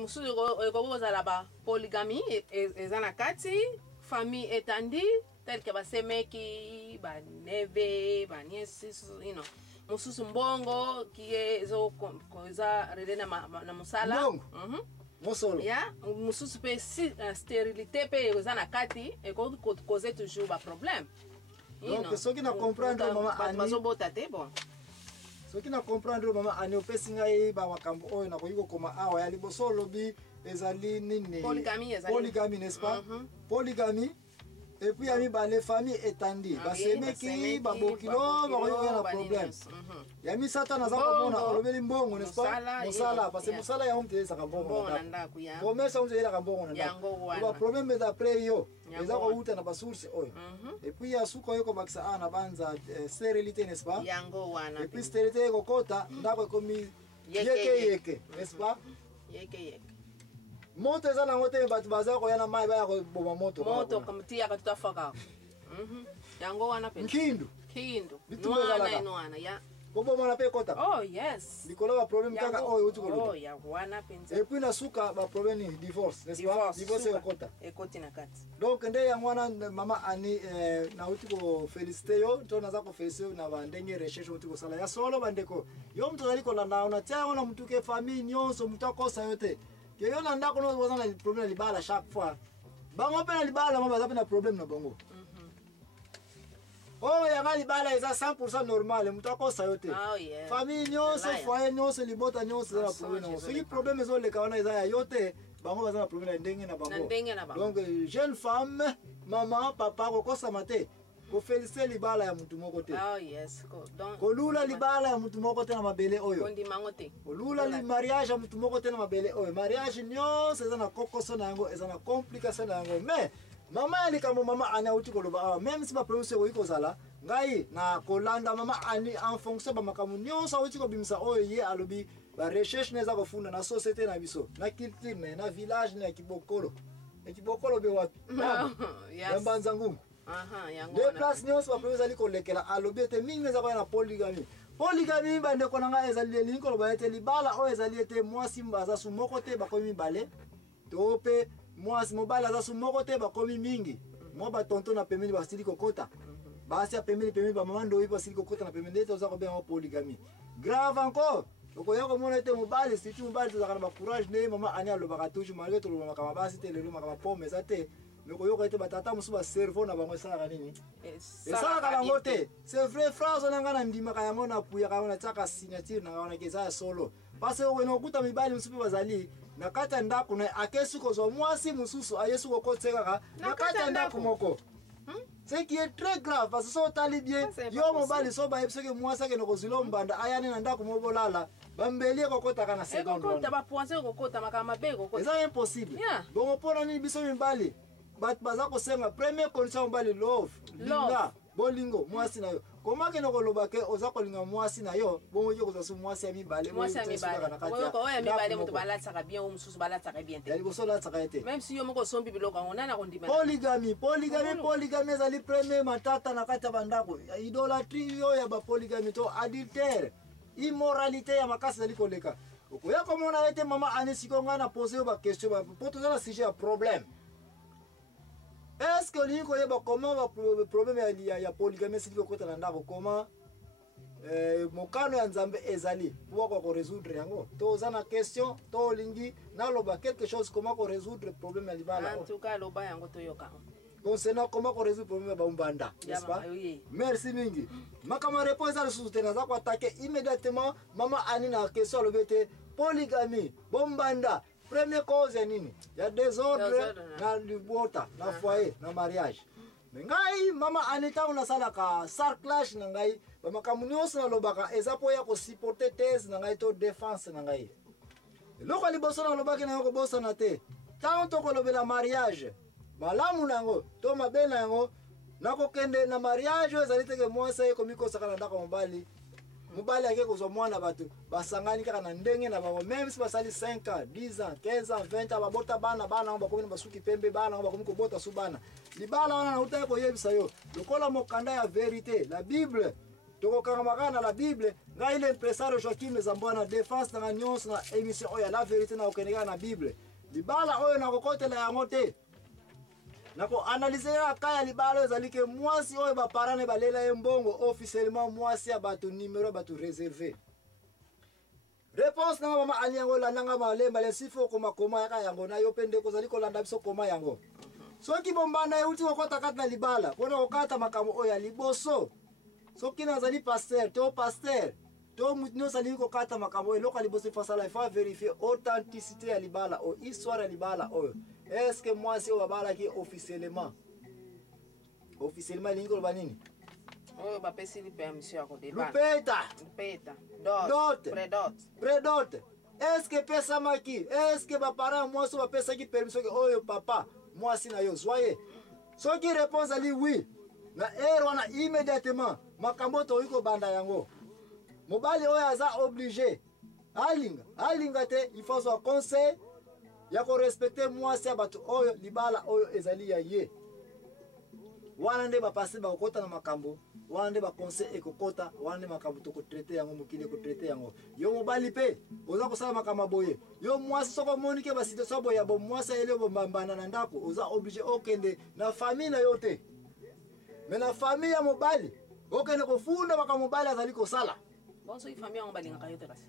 Mususu ekokoza la ba polygamie ezana kati famille étendue tel que basemeki ba neve ba niesi you know mususu mbongo qui ezo koza relena na musala Mosolo. Ya mususu pe stérilité pe ezana kati eko causer toujours ba problème. Donc ce qui na comprendre mama ani bazobota te bon. Ce qui na comprendre mama ani opesinga ye ba makambo oyo na koyiko koma awa ya liboso lobi ezali nini polygamie n'est-ce pas polygamie et puis ami ba les familles étendues ba semeki ba bokilo ba koyoka na problème ya mi satana za komona olobeli mbongo n'est-ce pas musala parce que musala ya umte za kambongo na ndaku ya promesse umte ya kambongo na ndaku ba problème d'après yo eza ko uta na ba source oyo et puis ya suko yoko bakisa ana banza stérilité n'est-ce pas yango wana et puis stérilité ko kota ndako komi yeke n'est-ce pas yeke moto eza nango te bato baza koya na mai baya koboma moto comme tia ka tutafaka yango wana pe nkindu noana ya koboma na pe kota oh yes likolo ba problème kaka oyo uti kolo oh ya wana penza et puis na suka ba problème ni divorce n'est-ce pas divorce ya kota ekoti na kati donc nde yango wana mama ani na uti ko féliciter yo to naza ko féliciter na ba ndenge recherche uti ko sala ya solo bandeko yo mtu ali ko landa ona tia ona mtu ke famille nyonso mtu akosa yote yo na ndako no wazana problème libala chaque fois bango pe na libala mo baza pe na problème na bango oh ya ngali libala eza 100% normal mutu akosa yote famille nyonso foyer nyonso libota nyonso za problème na so problème ezo le kawana eza ya yote bango baza na problème na ndenge na bango donc jeune femme maman papa ko kosa mate ko féliciter libala ya mutu moko te oh yes donc ko lula libala ya mutu moko te na mabele oyo kondi mango te ko lula li mariage ya mutu moko te na mabele oyo mariage nyonso eza na kokoso na yango eza na complication na yango mais mama alikambo mama ana uti ko loba même si ba prononce ko ikozala ngai na kolanda mama ani en fonction ba makamu nyonso uti ko bimisa oyo ye alobi ba recherche neza ko funda na société na biso na culture na village na kibokolo be wapi ya mbanza ngungu yango de place nyonso ba prononce ali ko lekela alobi ete mingi neza ko na polygamie bande ko nga ezali linko loba ete libala oyo ezali ete mwasi mbaza su moko te bakomi bale to pe mwasi mobala za su moko te bakomi mingi mo ba tonton na pemeli basili kokota basi ya pemeli ba mama ndo basili kokota na pemeli to za ko bien polygamie grave encore okoya ko mona ete mobali si tu mobali to za kana ba courage ne mama ani alobaka toujours malgré to lobaka kama basi te lelo makama pomme za te mais koyo ko ete batata musu ba cerveau na bango sala nini esala kala ngote c'est vrai phrase na ngana ndima ka yango na puya ka na tsaka signature na ngana ke za solo parce que wena okuta mibali musu pe bazali na kata ndako na akesu ko zo mwasi mususu ayesu ko kotseka ka na kata ndako moko ce qui est très grave parce que so tali bien yo mobali so ba yebso ke mwasa ke no kozilo mbanda ayane na ndako mobolala bambeli ko kota kana seconde ko kota ba poincer ko kota makama be ko kota c'est impossible bon pona ni biso mibali bat baza ko senga première condition mbali love linga bolingo mwasi na yo koma ke no koloba ke oza ko linga mwasi na yo bongo yo koza su mwasi ya mibale mwasi ya mibale ko ya mibale mutu balataka bien o mususu balataka bien te ya liboso lataka ete même si yo moko sombi biloko ngona na kondima polygamie ezali premier matata na kati ya bandako idolatrie yo ya ba polygamie to adultère immoralité ya makasi ezali koleka okoya komona ete mama anesiko nga na pose yo ba question ba poto za na sujet ya problème. Est-ce que lui connaît comment le problème ya polygamie c'est que na ndako comment mokano ya nzambe ezali pour ko résoudre yango to za na question to lingi na loba quelque chose comment ko résoudre problème ya libala en tout cas loba yango to yoka concernant comment ko résoudre problème ya baumbanda n'est-ce pas merci mingi makama réponse à sous tena za ko attaquer immédiatement mama ani na question lobete polygamie bombanda. Première cause nini? Il y a désordre na libota, na foyer, na mariage. Mais ngai mama anita una sala ka sarclage na ngai, ba makamunyoso na lobaka ezapo ya ko supporter thèse na ngai to défense na ngai. Loko liboso na lobaka na ko bosa na te. Tanto ko lobela mariage. Malamu nango to mabena yango nako kende na mariage ezalite ke mwasa yeko miko sakana ndako mobali. Mobali ake kozwa mwana batu basangani kaka na ndenge na bango même si basali 5 ans 10 ans 15 ans 20 ans babota bana bakomi na basuki pembe bana bakomi kobota su bana libala wana na uta ko yebisa yo lokola mokanda ya vérité la Bible tokokanga na la Bible nga ile impresario Joaquim Zambwana défense na nyonso na émission oya la vérité na okenega na Bible libala oyo na kokotela yango te nako analyser ya kaya libala ezalike mwasi oyo ba parane balela embongo officiellement mwasi ya bato numéro bato réservé réponse na mama aliango la nanga malemba le sifo koma yaka yango na yo pende ko zali ko landa biso koma yango soki bombana euti okota kata na libala pona okata makamo oya liboso soki nazali pasteur to mutino sali ko kata makamo oyo loka liboso fasala il faut vérifier authenticité ya libala o histoire ya libala oyo est-ce que moi si obala ki officiellement lingo banini oyo bapesi li permission ya kodeba lupeta predot est-ce que pesa maki est-ce que ba parents moi so bapesa ki permission ki oyo papa moi si na yo soyez soki réponse ali oui na wana immédiatement makambo to iko banda yango mobali oyo aza obligé alinga te il faut so conseil ya ko respecter mwasi ya bato oyo libala oyo ezali ya ye wana nde bapasi bakokota na makambo wana nde baconseil ekokota wana nde makambo tokotraite yango mokili ekotraite yango yo mobali mpe oza kosala makambo boye yo mwasi soko omoni ke basituation boye ya bomwasi ayeli bombambana na ndako oza obligé okende na famille na yo te me na famille ya mobali okende kofunda makambo mobali azali kosala soki famille yango balingaka yo te kasi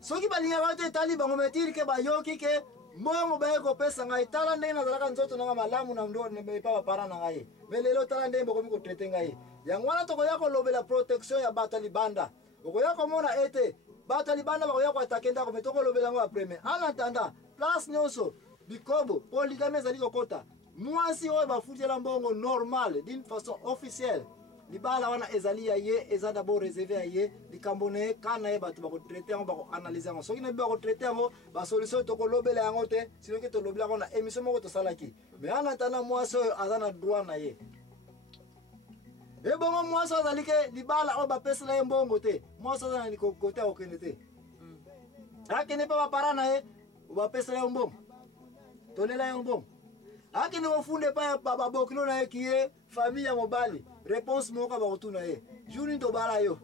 soki balingaka yo te etali bango metiri ke bayoki ke mbongo baye kopesa ngai tala ndenge nazalaka nzoto nanga malamu na ndo epa bapara na ngai me lelo tala ndenge bokomi kotraite ngai yango wana tokoya kolobela protection ya bato ya libanda okoya komona ete bato ya libanda bakoya koatake ndako me tokolobela yango apreme en attendant place nyonso bikobo polygame ezali kokota mwasi oyo bafutela mbongo normal d'une façon officielle libala wana ezali ya ye eza d'abord réservé ya ye likambo na ye kana ye bato bakotraite yango bakoanalyse yango soki na bi bakotraite yango basolution tokolobela yango te sinoki tolobela yango na émission moko tosalaki me en attendant mwasi oyo aza na droit na ye ebongo mwasi oyo azali ke libala oyo bapesela ye mbongo te mwasi oyo aza na kote akokende te akende mpe bapara na ye bapesela ye mbongo tolela ye mbongo akende kofunde pa babokilo na ye ki ye famille ya mobali réponse moko bakotuna ye jour tobala yo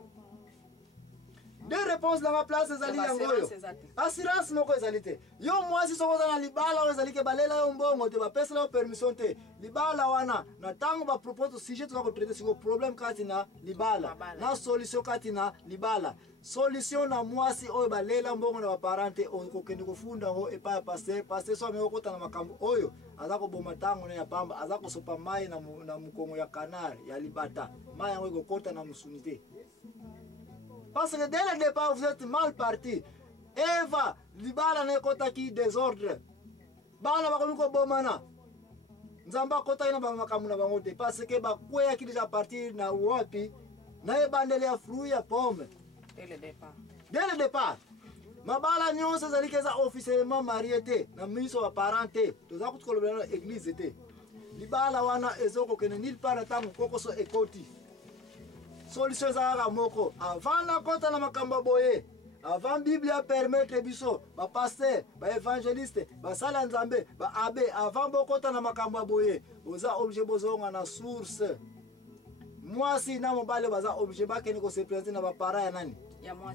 deux réponses na place ezali yango yo assurance moko ezali te yo mwasi soko oza na libala oyo ezali ke balela yo mbongo te bapesela yo permission te libala wana na ntango bapropose sujet toza kotraite siko problème kati na libala na solution kati na libala solution na mwasi oyo balela mbongo na baparent te okokende kofunda yango epai ya paster so ame okota na makambo oyo aza koboma ntango na ya pamba aza kosopa mai na mokongo ya canard ya libata mai yango ekokota na mosuni te. Parce que dès le départ, vous êtes mal parti. Eva, libala ne kota ki désordre. Bana bakomi ko bomana. Nzamba kota ina ba makamu na bango te parce que ba kwea ki déjà partir na wapi na e bandele ya fruit ya pomme. Dès le départ. Dès le départ. Mabala nyonso zali keza officiellement marié te na miso ba parent te. Toza kutukolobela na église te. Libala wana ezoko kene nil para tamu kokoso ekoti. Solution za moko avant na kota na makamba boye avant Bible a permettre biso ba pasteur ba évangéliste ba sala nzambe ba abbé avant bokota na makamba boye oza obligé bozonga na source mwasi na mobale baza obligé bakeni ko se présenter na ba para ya nani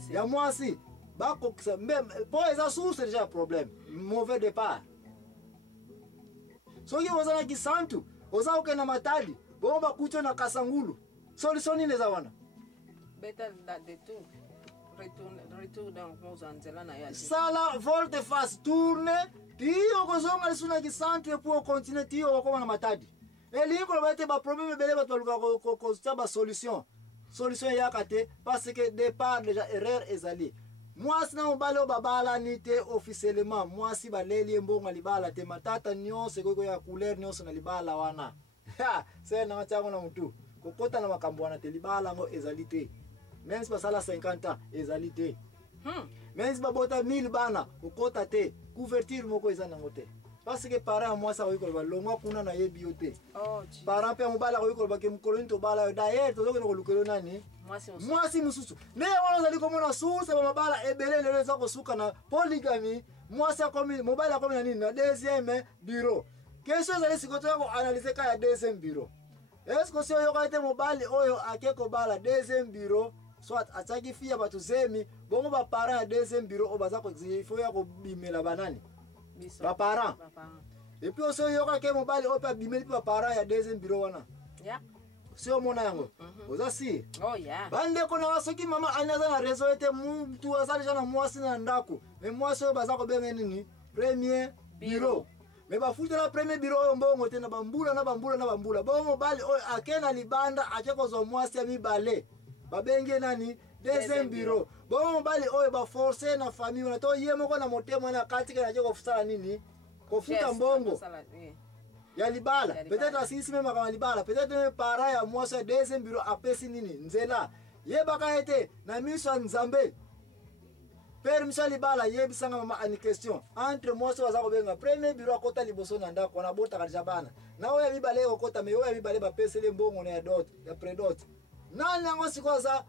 ya mwasi bako même po eza source déjà problème mauvais départ soki oza na kisantu oza okena matadi bomba kucho na kasangulu solution ni neza wana better de tout retour dans nos anzela na ya sala volte face tourne tio kozonga lisuna ki centre pour continuer tio wakoma na matadi elingo bate ba problème bele ba toluka ko ba solution ya kate parce que départ déjà erreur ezali mwasi na mobali o babala ni te officiellement mwasi baleli mbonga libala te matata nyonse ko ya couleur nyonse na libala wana ha c'est na matako na mutu kokota na makambo wana te libala ngo ezali te même si basala 50 ans ezali te même si babota 1000 bana kokota te couverture moko ezana ngote parce que parents moi ça ko ba longa kuna na yebi yote parents pe mobala ko ba ke mkoloni to bala d'ailleurs to ko lukelo nani mwasi mususu ne wana zali ko mona susa ba mabala ebele lelo za ko suka na polygamy mwasi akomi mobala akomi na nini na deuxième bureau question zali sikoto ko analyser ka ya deuxième bureau. Est-ce que si vous avez mobile oyo akeko bala deuxième bureau soit ataki fia batu zemi bongo ba parents ya deuxième bureau obaza ko exifo ya ko bimela banani ba parents et puis oso yoka ke mobali opa bimeli ba parents ya deuxième bureau wana yeah sio mona yango oza si oh yeah bande kona wasoki mama anaza na réseau ete muntu asali jana mwasi na ndako mais mwasi obaza ko benga nini premier bureau mais bafuta la premier bureau mbongo te na bambula bongo bali akena libanda acheko zo mwasi ya mibale babenge nani deuxième bureau bongo bali ba forcer na famille na to yemo ko na motema na katika na cheko fusala nini kofuta mbongo ya libala peut-être asisi même kama libala peut-être para ya mwasi ya deuxième bureau apesi nini nzela yebaka ete na miso nzambe Père Michel Libala yebisanga mama ani question entre moi so bazako benga premier bureau akota liboso na ndako na bota kalija bana na oya mibale okota me oya mibale ba pesele mbongo na ya dot ya predot nani ngo sikoza